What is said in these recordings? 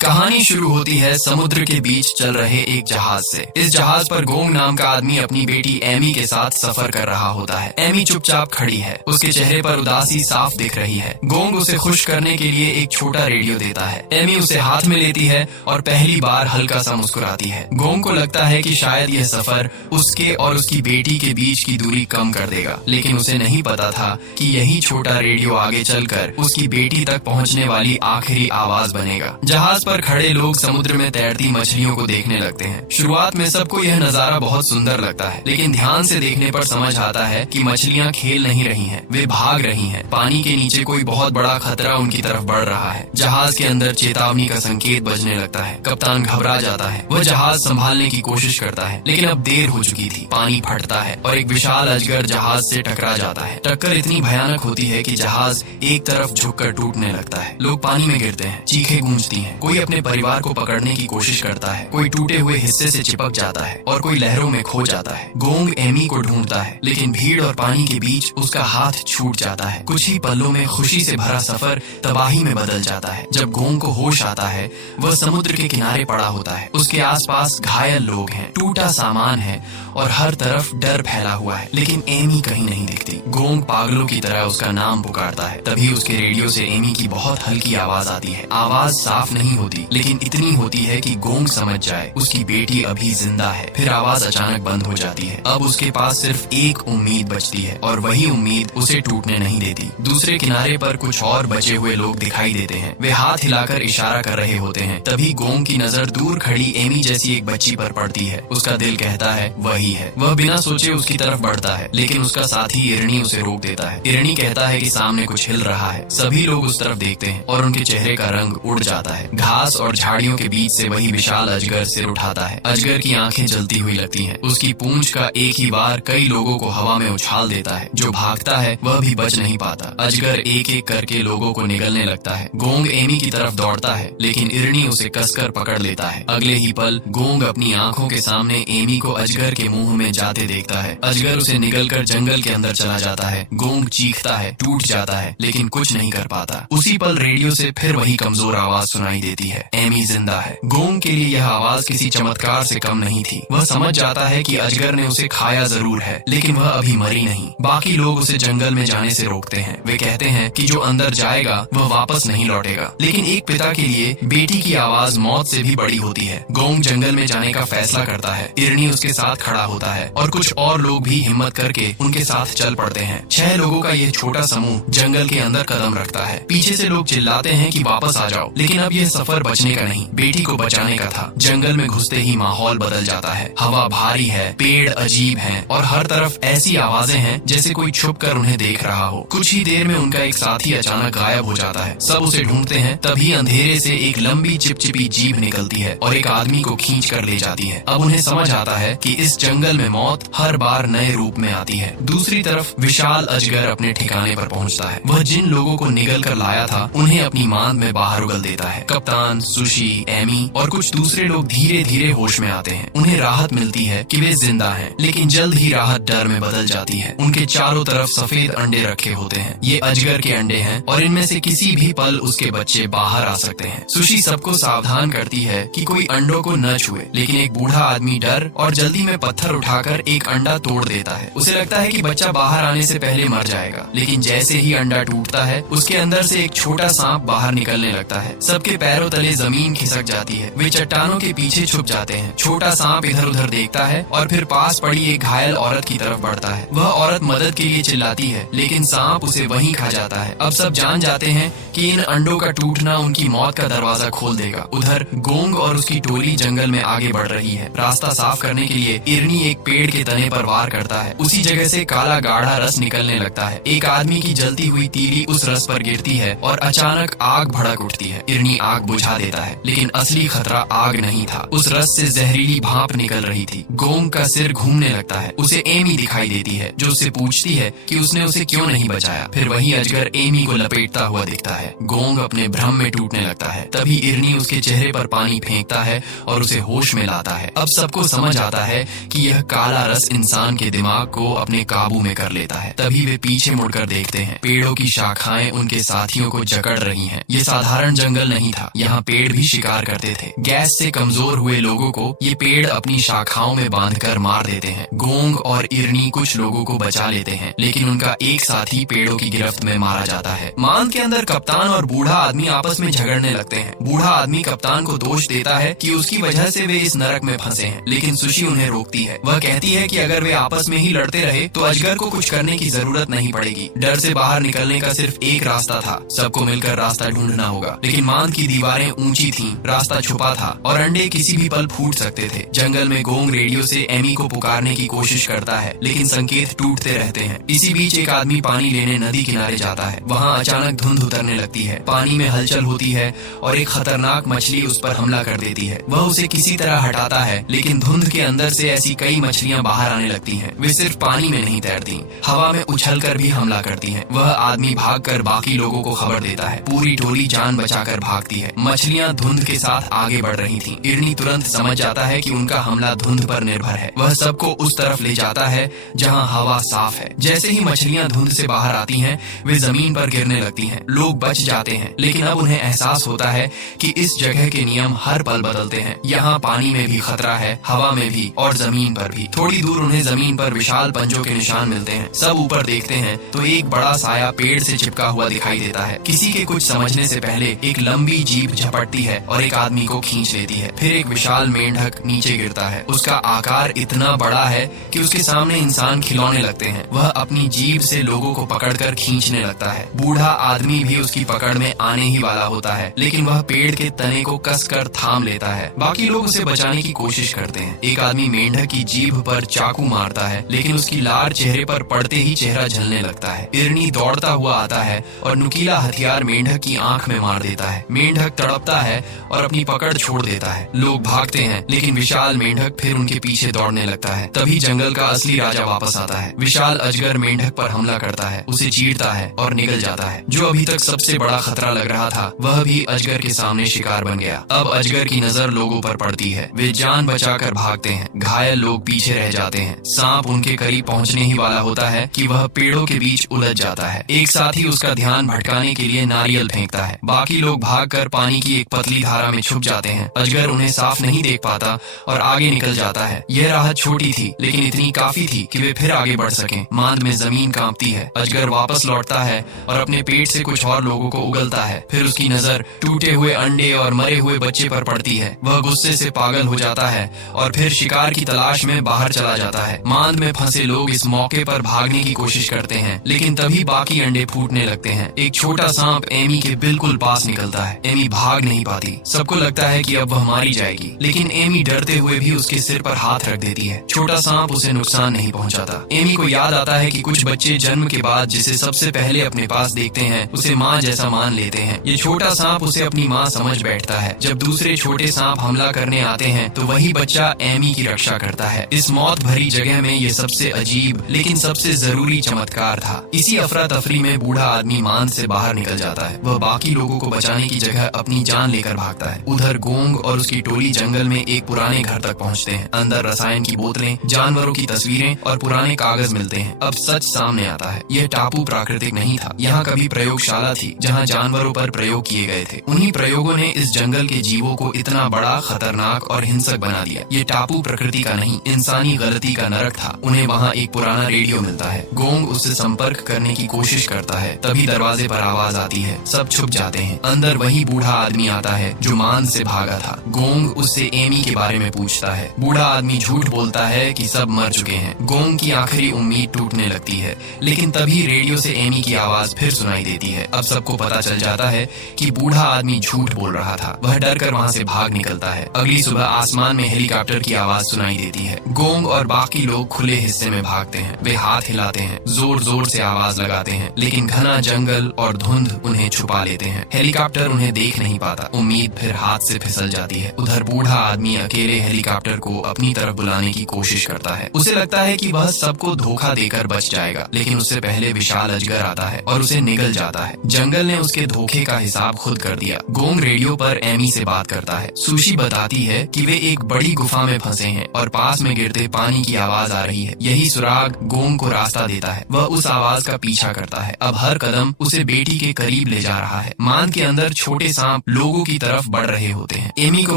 कहानी शुरू होती है समुद्र के बीच चल रहे एक जहाज से। इस जहाज पर गोंग नाम का आदमी अपनी बेटी एमी के साथ सफर कर रहा होता है। एमी चुपचाप खड़ी है, उसके चेहरे पर उदासी साफ दिख रही है। गोंग उसे खुश करने के लिए एक छोटा रेडियो देता है। एमी उसे हाथ में लेती है और पहली बार हल्का सा मुस्कुराती है। गोंग को लगता है कि शायद यह सफर उसके और उसकी बेटी के बीच की दूरी कम कर देगा, लेकिन उसे नहीं पता था कि यही छोटा रेडियो आगे चलकर उसकी बेटी तक पहुंचने वाली आखिरी आवाज बनेगा। जहाज पर खड़े लोग समुद्र में तैरती मछलियों को देखने लगते हैं। शुरुआत में सबको यह नजारा बहुत सुंदर लगता है, लेकिन ध्यान से देखने पर समझ आता है कि मछलियां खेल नहीं रही हैं, वे भाग रही हैं। पानी के नीचे कोई बहुत बड़ा खतरा उनकी तरफ बढ़ रहा है। जहाज के अंदर चेतावनी का संकेत बजने लगता है। कप्तान घबरा जाता है, वह जहाज संभालने की कोशिश करता है, लेकिन अब देर हो चुकी थी। पानी फटता है और एक विशाल अजगर जहाज से टकरा जाता है। टक्कर इतनी भयानक होती है कि जहाज एक तरफ झुककर टूटने लगता है। लोग पानी में गिरते हैं, चीखें गूंजती हैं। कोई अपने परिवार को पकड़ने की कोशिश करता है, कोई टूटे हुए हिस्से से चिपक जाता है और कोई लहरों में खो जाता है। गोंग एमी को ढूंढता है, लेकिन भीड़ और पानी के बीच उसका हाथ छूट जाता है। कुछ ही पलों में खुशी से भरा सफर तबाही में बदल जाता है। जब गोंग को होश आता है, वह समुद्र के किनारे पड़ा होता है। उसके आसपास घायल लोग हैं, टूटा सामान है और हर तरफ डर फैला हुआ है, लेकिन एमी कहीं नहीं दिखती। गोंग पागलों की तरह उसका नाम पुकारता है। तभी उसके रेडियो से एमी की बहुत हल्की आवाज आती है। आवाज साफ नहीं होती, लेकिन इतनी होती है कि गोंग समझ जाए उसकी बेटी अभी जिंदा है। फिर आवाज अचानक बंद हो जाती है। अब उसके पास सिर्फ एक उम्मीद बचती है और वही उम्मीद उसे टूटने नहीं देती। दूसरे किनारे पर कुछ और बचे हुए लोग दिखाई देते हैं। वे हाथ हिलाकर इशारा कर रहे होते हैं। तभी गोंग की नजर दूर खड़ी एमी जैसी एक बच्ची पर पड़ती है। उसका दिल कहता है वही है। वह बिना सोचे उसकी तरफ बढ़ता है, लेकिन उसका साथी इरनी उसे रोक देता है। इरनी कहता है कि सामने कुछ हिल रहा है। सभी लोग उस तरफ देखते हैं और उनके चेहरे का रंग उड़ जाता है। घास और झाड़ियों के बीच से वही विशाल अजगर सिर उठाता है। अजगर की आंखें जलती हुई लगती हैं। उसकी पूंछ का एक ही बार कई लोगों को हवा में उछाल देता है। जो भागता है वह भी बच नहीं पाता। अजगर एक एक करके लोगों को निगलने लगता है। गोंग एमी की तरफ दौड़ता है, लेकिन इरनी उसे कसकर पकड़ लेता है। अगले ही पल गोंग अपनी आंखों के सामने एमी को अजगर के मुंह में जाते देखता है। अजगर उसे निगलकर जंगल के अंदर चला जाता है। गोंग चीखता है, टूट जाता है, लेकिन कुछ नहीं कर पाता। उसी पल रेडियो से फिर वही कमजोर आवाज सुनाई देती है, एमी जिंदा है। गोंग के लिए यह आवाज किसी चमत्कार से कम नहीं थी। वह समझ जाता है कि अजगर ने उसे खाया जरूर है, लेकिन वह अभी मरी नहीं। बाकी लोग उसे जंगल में जाने से रोकते हैं। वे कहते हैं कि जो अंदर जाएगा वह वापस नहीं लौटेगा, लेकिन एक पिता के लिए बेटी की आवाज मौत से भी बड़ी होती है। गोंग जंगल में जाने का फैसला करता है। इरनी उसके साथ खड़ा होता है और कुछ और लोग भी हिम्मत करके उनके साथ चल पड़ते हैं। 6 लोगों का यह छोटा समूह जंगल के अंदर कदम रखता है। पीछे से लोग चिल्लाते हैं कि वापस आ जाओ, लेकिन अब यह सफर बचने का नहीं, बेटी को बचाने का था। जंगल में घुसते ही माहौल बदल जाता है। हवा भारी है, पेड़ अजीब हैं और हर तरफ ऐसी आवाजें हैं जैसे कोई छुपकर उन्हें देख रहा हो। कुछ ही देर में उनका एक साथी अचानक गायब हो जाता है। सब उसे ढूंढते हैं। तभी अंधेरे से एक लंबी चिपचिपी जीभ निकलती है और एक आदमी को खींच कर ले जाती है। अब उन्हें समझ आता है कि इस जंगल में मौत हर बार नए रूप में आती है। दूसरी तरफ विशाल अजगर अपने ठिकाने पर पहुंचता है। वह जिन लोगों को निगल कर लाया था उन्हें अपनी मांद में बाहर उगल देता है। कप्तान, सुशी, एमी और कुछ दूसरे लोग धीरे धीरे होश में आते हैं। उन्हें राहत मिलती है कि वे जिंदा हैं, लेकिन जल्द ही राहत डर में बदल जाती है। उनके चारों तरफ सफेद अंडे रखे होते हैं। ये अजगर के अंडे हैं और इनमें से किसी भी पल उसके बच्चे बाहर आ सकते हैं। सुशी सबको सावधान करती है कि कोई अंडों को न छुए, लेकिन एक बूढ़ा आदमी डर और जल्दी में पत्थर उठाकर एक अंडा तोड़ देता है। उसे लगता है कि बच्चा बाहर आने से पहले मर जाएगा, लेकिन जैसे ही अंडा टूटता है उसके अंदर से एक छोटा सांप बाहर निकलने लगता है। सबके पैरों तले जमीन खिसक जाती है। वे चट्टानों के पीछे छुप जाते हैं। छोटा सांप इधर उधर देखता है और फिर पास पड़ी एक घायल औरत की तरफ बढ़ता है। वह औरत मदद के लिए चिल्लाती है, लेकिन सांप उसे वहीं खा जाता है। अब सब जान जाते हैं कि इन अंडों का टूटना उनकी मौत का दरवाजा खोल देगा। उधर गोंग और उसकी टोली जंगल में आगे बढ़ रही है। रास्ता साफ करने के लिए इरनी एक पेड़ के तने पर वार करता है। उसी जगह से काला गाढ़ा रस निकलने लगता है। एक आदमी की जलती हुई तीली उस रस पर गिरती है और अचानक आग भड़क उठती है। इरनी आग बुझा देता है, लेकिन असली खतरा आग नहीं था। उस रस से जहरीली भाप निकल रही थी। गोंग का सिर घूमने लगता है। उसे एमी दिखाई देती है, जो उससे पूछती है कि उसने उसे क्यों नहीं बचाया। फिर वही अजगर एमी को लपेटता हुआ दिखता है। गोंग अपने भ्रम में टूटने लगता है। तभी इरनी उसके चेहरे पर पानी फेंकता है और उसे होश में लाता है। अब सबको समझ आता है कि यह काला रस इंसान के दिमाग को अपने काबू में कर लेता है। तभी वे पीछे मुड़कर देखते हैं। पेड़ों की शाखाएं उनके साथियों को जकड़ रही हैं। ये साधारण जंगल नहीं था। यहाँ यहाँ पेड़ भी शिकार करते थे। गैस से कमजोर हुए लोगों को ये पेड़ अपनी शाखाओं में बांधकर मार देते हैं। गोंग और इरनी कुछ लोगों को बचा लेते हैं, लेकिन उनका एक साथी पेड़ों की गिरफ्त में मारा जाता है। मांद के अंदर कप्तान और बूढ़ा आदमी आपस में झगड़ने लगते हैं। बूढ़ा आदमी कप्तान को दोष देता है कि उसकी वजह से वे इस नरक में फंसे हैं, लेकिन सुशी उन्हें रोकती है। वह कहती है कि अगर वे आपस में ही लड़ते रहे तो अजगर को कुछ करने की जरूरत नहीं पड़ेगी। डर से बाहर निकलने का सिर्फ एक रास्ता था, सबको मिलकर रास्ता ढूंढना होगा। लेकिन मांद की दीवारें ऊंची थीं, रास्ता छुपा था और अंडे किसी भी पल फूट सकते थे। जंगल में गोंग रेडियो से एमी को पुकारने की कोशिश करता है, लेकिन संकेत टूटते रहते हैं। इसी बीच एक आदमी पानी लेने नदी किनारे जाता है। वहाँ अचानक धुंध उतरने लगती है, पानी में हलचल होती है और एक खतरनाक मछली उस पर हमला कर देती है। वह उसे किसी तरह हटाता है, लेकिन धुंध के अंदर से ऐसी कई मछलियाँ बाहर आने लगती हैं। वे सिर्फ पानी में नहीं तैरती, हवा में उछलकर भी हमला करती हैं। वह आदमी भागकर बाकी लोगों को खबर देता है। पूरी टोली जान बचाकर भागती है। मछलियाँ धुंध के साथ आगे बढ़ रही थीं। इरनी तुरंत समझ जाता है कि उनका हमला धुंध पर निर्भर है। वह सबको उस तरफ ले जाता है जहाँ हवा साफ है। जैसे ही मछलियाँ धुंध से बाहर आती हैं, वे जमीन पर गिरने लगती हैं। लोग बच जाते हैं, लेकिन अब उन्हें एहसास होता है कि इस जगह के नियम हर पल बदलते हैं। यहाँ पानी में भी खतरा है, हवा में भी और जमीन पर भी। थोड़ी दूर उन्हें जमीन पर विशाल पंजों के निशान मिलते हैं। सब ऊपर देखते हैं तो एक बड़ा साया पेड़ से चिपका हुआ दिखाई देता है। किसी के कुछ समझने से पहले एक लंबी जीभ झपटती है और एक आदमी को खींच लेती है। फिर एक विशाल मेंढक नीचे गिरता है। उसका आकार इतना बड़ा है कि उसके सामने इंसान खिलौने लगते हैं। वह अपनी जीभ से लोगों को पकड़कर खींचने लगता है। बूढ़ा आदमी भी उसकी पकड़ में आने ही वाला होता है, लेकिन वह पेड़ के तने को कसकर थाम लेता है। बाकी लोग उसे बचाने की कोशिश करते हैं। एक आदमी मेंढक की जीभ पर चाकू मारता है, लेकिन उसकी लार चेहरे पर पड़ते ही चेहरा जलने लगता है। इरनी दौड़ता हुआ आता है और नुकीला हथियार मेंढक की आंख में मार देता है। मेंढक तड़पता है और अपनी पकड़ छोड़ देता है। लोग भागते हैं, लेकिन विशाल मेंढक फिर उनके पीछे दौड़ने लगता है। तभी जंगल का असली राजा वापस आता है। विशाल अजगर मेंढक पर हमला करता है, उसे चीरता है और निगल जाता है। जो अभी तक सबसे बड़ा खतरा लग रहा था, वह भी अजगर के सामने शिकार बन गया। अब अजगर की नजर लोगों पर पड़ती है। वे जान बचाकर भागते हैं। घायल लोग पीछे रह जाते हैं। सांप उनके करीब पहुंचने ही वाला होता है कि वह पेड़ों के बीच उलझ जाता है। एक साथी उसका ध्यान भटकाने के लिए नारियल फेंकता है। बाकी लोग भागकर पानी की एक पतली धारा में छुप जाते हैं। अजगर उन्हें साफ नहीं देख पाता और आगे निकल जाता है। यह राहत छोटी थी, लेकिन इतनी काफी थी कि वे फिर आगे बढ़ सकें। मांद में जमीन कांपती है। अजगर वापस लौटता है और अपने पेट से कुछ और लोगों को उगलता है। फिर उसकी नजर टूटे हुए अंडे और मरे हुए बच्चे पर पड़ती है। वह गुस्से से पागल हो जाता है और फिर शिकार की तलाश में बाहर चला जाता है। मांद में फंसे लोग इस मौके पर भागने की कोशिश करते हैं, लेकिन तभी बाकी अंडे फूटने लगते हैं। एक छोटा सांप एमी के बिल्कुल पास निकलता है। एमी भाग नहीं पाती। सबको लगता है कि अब वह मारी जाएगी, लेकिन एमी डरते हुए भी उसके सिर पर हाथ रख देती है। छोटा सांप उसे नुकसान नहीं पहुंचाता। एमी को याद आता है कि कुछ बच्चे जन्म के बाद जिसे सबसे पहले अपने पास देखते हैं, उसे माँ जैसा मान लेते हैं। ये छोटा सांप उसे अपनी माँ समझ बैठता है। जब दूसरे छोटे सांप हमला करने आते हैं, तो वही बच्चा एमी की रक्षा करता है। इस मौत भरी जगह में ये सबसे अजीब लेकिन सबसे जरूरी चमत्कार था। इसी अफरा तफरी में बूढ़ा आदमी मांद से बाहर निकल जाता है। वह बाकी लोगों को बचाने की जगह अपनी जान लेकर भागता है। उधर गोंग और उसकी टोली जंगल में एक पुराने घर तक पहुँचते हैं। अंदर रसायन की बोतलें, जानवरों की तस्वीरें और पुराने कागज मिलते हैं। अब सच सामने आता है। यह टापू प्राकृतिक नहीं था। यहाँ कभी प्रयोगशाला थी जहाँ जानवरों पर प्रयोग किए गए थे। उन्हीं प्रयोगों ने इस जंगल के जीवों को इतना बड़ा, खतरनाक और हिंसक बना दिया। ये टापू प्रकृति का नहीं, इंसानी गलती का नरक था। उन्हें वहाँ एक पुराना रेडियो मिलता है। गोंग उससे संपर्क करने की कोशिश करता है। तभी दरवाजे पर आवाज आती है। सब छुप जाते हैं। अंदर वही बूढ़ा आदमी आता है जो मांद से भागा था। गोंग उससे एमी के बारे में पूछता है। बूढ़ा आदमी झूठ बोलता है कि सब मर चुके हैं। गोंग की आखिरी उम्मीद टूटने लगती है, लेकिन तभी रेडियो से एमी की आवाज फिर सुनाई देती है। अब सबको पता चल जाता है कि बूढ़ा आदमी झूठ बोल रहा था। वह डर कर वहाँ से भाग निकलता है। अगली सुबह आसमान में हेलीकॉप्टर की आवाज सुनाई देती है। गोंग और बाकी लोग खुले हिस्से में भागते हैं। वे हाथ हिलाते हैं, जोर जोर से आवाज लगाते हैं, लेकिन घना जंगल और धुंध उन्हें छुपा लेते हैं। हेलीकॉप्टर उन्हें देख नहीं पाता। उम्मीद फिर हाथ से फिसल जाती है। उधर बूढ़ा आदमी अकेले हेलीकॉप्टर को अपनी तरफ बुलाने की कोशिश करता है। उसे लगता है कि वह सबको धोखा देकर बच जाएगा, लेकिन उससे पहले विशाल अजगर आता है और उसे निगल जाता है। जंगल ने उसके धोखे का हिसाब खुद कर दिया। गोंग रेडियो पर एमी से बात करता है। सुशी बताती है कि वे एक बड़ी गुफा में फंसे हैं और पास में गिरते पानी की आवाज आ रही है। यही सुराग गोंग को रास्ता देता है। वह उस आवाज का पीछा करता है। अब हर कदम उसे बेटी के करीब ले जा रहा है। मांद के अंदर छोटे सांप सांप लोगों की तरफ बढ़ रहे होते हैं। एमी को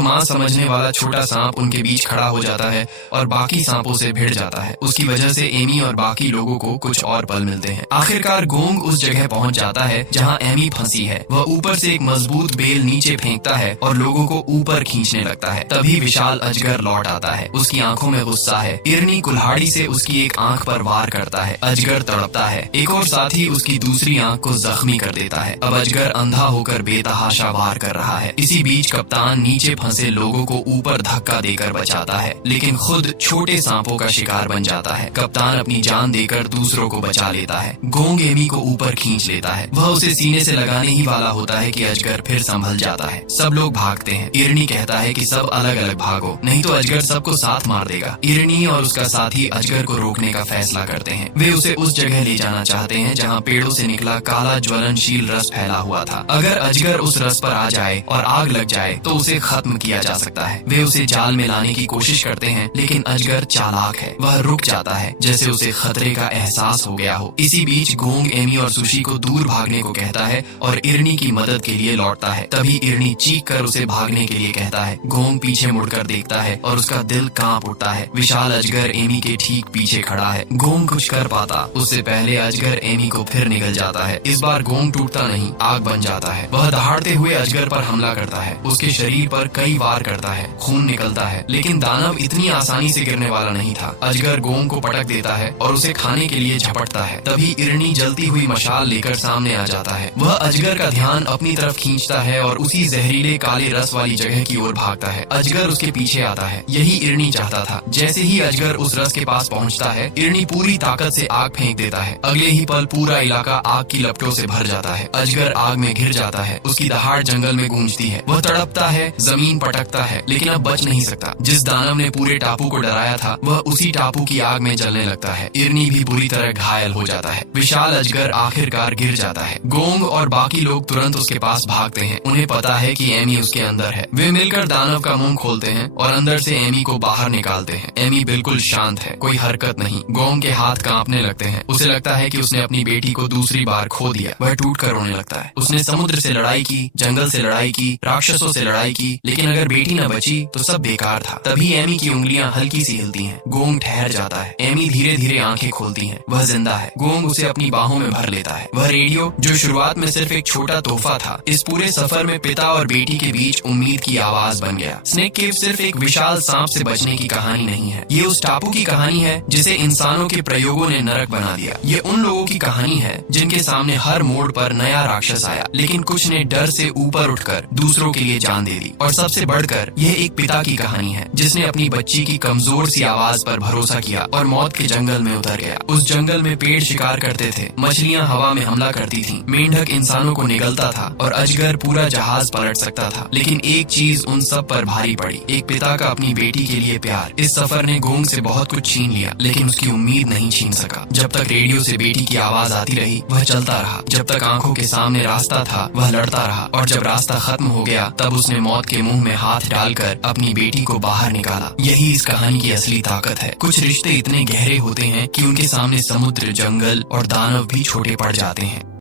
माँ समझने वाला छोटा सांप उनके बीच खड़ा हो जाता है और बाकी सांपों से भिड़ जाता है। उसकी वजह से एमी और बाकी लोगों को कुछ और पल मिलते हैं। आखिरकार गोंग उस जगह पहुंच जाता है जहां एमी फंसी है। वह ऊपर से एक मजबूत बेल नीचे फेंकता है और लोगों को ऊपर खींचने लगता है। तभी विशाल अजगर लौट आता है। उसकी आंखों में गुस्सा है। इरनी कुल्हाड़ी से उसकी एक आंख पर वार करता है। अजगर तड़पता है। एक और साथी उसकी दूसरी आंख को जख्मी कर देता है। अब अजगर अंधा होकर बेतहाशा वार कर रहा है। इसी बीच कप्तान नीचे फंसे लोगों को ऊपर धक्का देकर बचाता है, लेकिन खुद छोटे सांपों का शिकार बन जाता है। कप्तान अपनी जान देकर दूसरों को बचा लेता है। गोंग एमी को ऊपर खींच लेता है। वह उसे सीने से लगाने ही वाला होता है कि अजगर फिर संभल जाता है। सब लोग भागते हैं। इरनी कहता है कि सब अलग अलग भागो, नहीं तो अजगर सबको साथ मार देगा। इरनी और उसका साथी अजगर को रोकने का फैसला करते हैं। वे उसे उस जगह ले जाना चाहते हैं जहाँ पेड़ों से निकला काला ज्वलनशील रस फैला हुआ था। अगर अजगर उस रस पर आ जाए और आग लग जाए तो उसे खत्म किया जा सकता है। वे उसे जाल में लाने की कोशिश करते हैं, लेकिन अजगर चालाक है। वह रुक जाता है जैसे उसे खतरे का एहसास हो गया हो। इसी बीच गोंग एमी और सुशी को दूर भागने को कहता है और इरनी की मदद के लिए लौटता है। तभी इरनी चीख कर उसे भागने के लिए कहता है। गोंग पीछे मुड़कर देखता है और उसका दिल कांप उठता है। विशाल अजगर एमी के ठीक पीछे खड़ा है। गोंग कुछ कर पाता उससे पहले अजगर एमी को फिर निगल जाता है। इस बार गोंग टूटता नहीं, आग बन जाता है। वह दहाड़ते हुए अजगर पर हमला करता है। उसके शरीर पर कई वार करता है। खून निकलता है, लेकिन दानव इतनी आसानी से गिरने वाला नहीं था। अजगर गोंग को पटक देता है और उसे खाने के लिए झपटता है। तभी इरनी जलती हुई मशाल लेकर सामने आ जाता है। वह अजगर का ध्यान अपनी तरफ खींचता है और उसी जहरीले काले रस वाली जगह की ओर भागता है। अजगर उसके पीछे आता है। यही इरनी चाहता था। जैसे ही अजगर उस रस के पास पहुंचता है, इरनी पूरी ताकत से आग फेंक देता है। अगले ही पल पूरा इलाका आग की लपटों से भर जाता है। अजगर आग में घिर जाता है। उसकी दहाड़ जंगल में गूंजती है। वह तड़पता है, जमीन पटकता है, लेकिन अब बच नहीं सकता। जिस दानव ने पूरे टापू को डराया था, वह उसी टापू की आग में जलने लगता है। इरनी भी बुरी तरह घायल हो जाता है। विशाल अजगर आखिरकार गिर जाता है। गोंग और बाकी लोग तुरंत उसके पास भागते हैं। उन्हें पता है कि एमी उसके अंदर है। वे मिलकर दानव का मुंह खोलते हैं और अंदर से एमी को बाहर निकालते हैं। एमी बिल्कुल शांत है, कोई हरकत नहीं। गोंग के हाथ कांपने लगते हैं। उसे लगता है कि उसने अपनी बेटी को दूसरी बार खो दिया। वह टूट कर रोने लगता है। उसने समुद्र से लड़ाई की, जंगल से लड़ाई की, राक्षसों से लड़ाई की, लेकिन अगर बेटी न बची तो सब बेकार था। तभी एमी की उंगलियां हल्की सी हिलती हैं। गोंग ठहर जाता है। एमी धीरे धीरे आंखें खोलती हैं। वह जिंदा है। गोंग उसे अपनी बाहों में भर लेता है। वह रेडियो, जो शुरुआत में सिर्फ एक छोटा तोहफा था, इस पूरे सफर में पिता और बेटी के बीच उम्मीद की आवाज बन गया। स्नेक केव सिर्फ एक विशाल सांप से बचने की कहानी नहीं है। ये उस टापू की कहानी है जिसे इंसानों के प्रयोगों ने नरक बना दिया। ये उन लोगों की कहानी है जिनके सामने हर मोड़ पर नया राक्षस आया, लेकिन कुछ ने डर से ऊपर उठकर दूसरों के लिए जान दे दी। और सबसे बढ़कर यह एक पिता की कहानी है जिसने अपनी बच्ची की कमजोर सी आवाज पर भरोसा किया और मौत के जंगल में उतर गया। उस जंगल में पेड़ शिकार करते थे, मछलियां हवा में हमला करती थीं, मेंढक इंसानों को निगलता था और अजगर पूरा जहाज पलट सकता था। लेकिन एक चीज उन सब पर भारी पड़ी, एक पिता का अपनी बेटी के लिए प्यार। इस सफर ने गोंग से बहुत कुछ छीन लिया, लेकिन उसकी उम्मीद नहीं छीन सका। जब तक रेडियो से बेटी की आवाज आती रही, वह चलता रहा। जब तक आंखों के सामने रास्ता था, वह लड़ता रहा। और जब रास्ता खत्म हो गया, तब उसने मौत के मुंह में हाथ डालकर अपनी बेटी को बाहर निकाला। यही इस कहानी की असली ताकत है। कुछ रिश्ते इतने गहरे होते हैं कि उनके सामने समुद्र, जंगल और दानव भी छोटे पड़ जाते हैं।